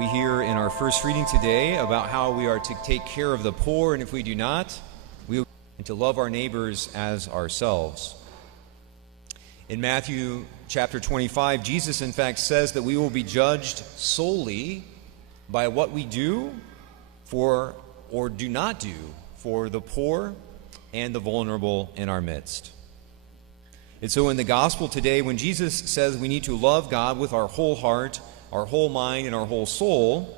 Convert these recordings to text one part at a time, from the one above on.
We hear in our first reading today about how we are to take care of the poor, and if we do not, and to love our neighbors as ourselves. In Matthew chapter 25, Jesus in fact says that we will be judged solely by what we do for or do not do for the poor and the vulnerable in our midst. And so in the gospel today, when Jesus says we need to love God with our whole heart, our whole mind, and our whole soul,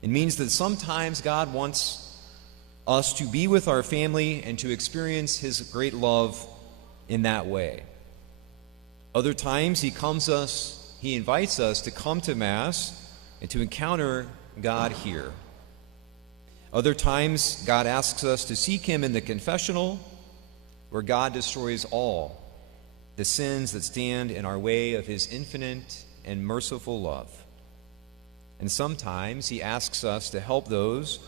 it means that sometimes God wants us to be with our family and to experience His great love in that way. Other times He invites us to come to Mass and to encounter God here. Other times God asks us to seek Him in the confessional, where God destroys all the sins that stand in our way of His infinite and merciful love. And sometimes He asks us to help those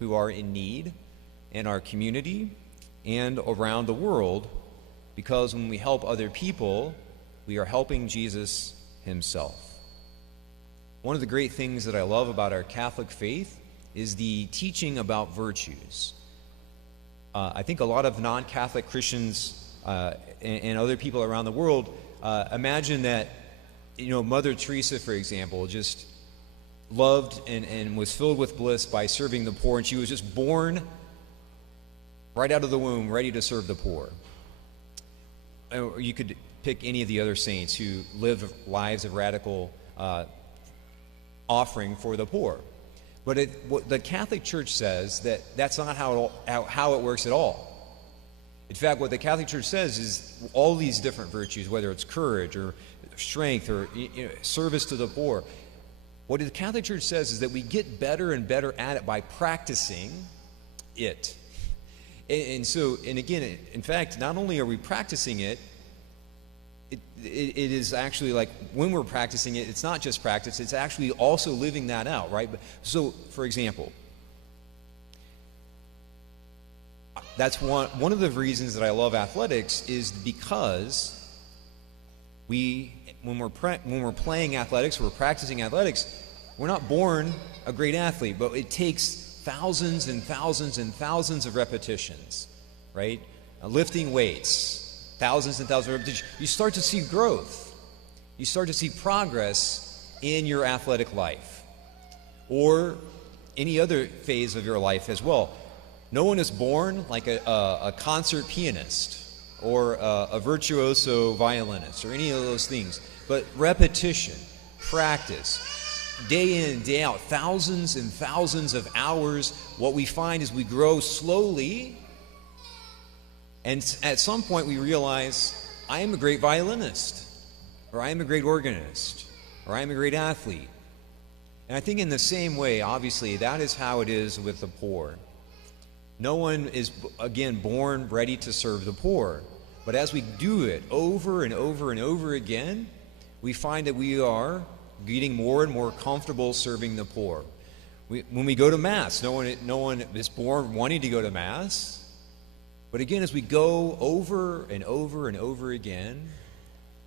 who are in need in our community and around the world, because when we help other people, we are helping Jesus Himself. One of the great things that I love about our Catholic faith is the teaching about virtues. I think a lot of non-Catholic Christians and other people around the world imagine that Mother Teresa, for example, just loved and was filled with bliss by serving the poor, and she was just born right out of the womb ready to serve the poor. Or you could pick any of the other saints who lived lives of radical offering for the poor. But what the Catholic Church says that's not how it works at all. In fact, what the Catholic Church says is all these different virtues, whether it's courage or strength or service to the poor, what the Catholic Church says is that we get better and better at it by practicing it. And again, in fact, not only are we practicing it is actually like when we're practicing it, it's not just practice, it's actually also living that out, right? So, for example, that's one of the reasons that I love athletics is because when we're playing athletics, we're practicing athletics, we're not born a great athlete, but it takes thousands and thousands and thousands of repetitions, right? Lifting weights, thousands and thousands of repetitions. You start to see growth. You start to see progress in your athletic life or any other phase of your life as well. No one is born like a concert pianist or a virtuoso violinist or any of those things. But repetition, practice, day in, day out, thousands and thousands of hours, what we find is we grow slowly, and at some point we realize, I am a great violinist, or I am a great organist, or I am a great athlete. And I think in the same way, obviously, that is how it is with the poor. No one is, again, born ready to serve the poor. But as we do it over and over and over again, we find that we are getting more and more comfortable serving the poor. When we go to Mass, no one is born wanting to go to Mass. But again, as we go over and over and over again,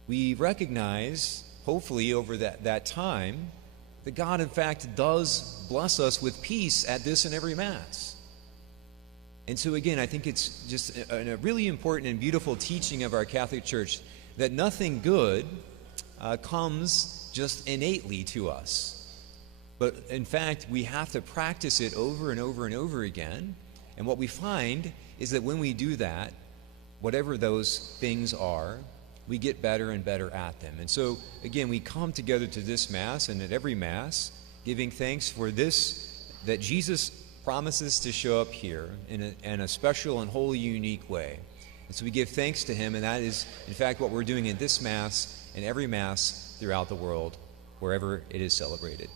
we recognize, hopefully over that time, that God, in fact, does bless us with peace at this and every Mass. And so again, I think it's just a really important and beautiful teaching of our Catholic Church that nothing good comes just innately to us. But in fact, we have to practice it over and over and over again. And what we find is that when we do that, whatever those things are, we get better and better at them. And so again, we come together to this Mass and at every Mass, giving thanks for this, that Jesus promises to show up here in a special and wholly unique way. And so we give thanks to Him, and that is, in fact, what we're doing in this Mass and every Mass throughout the world, wherever it is celebrated.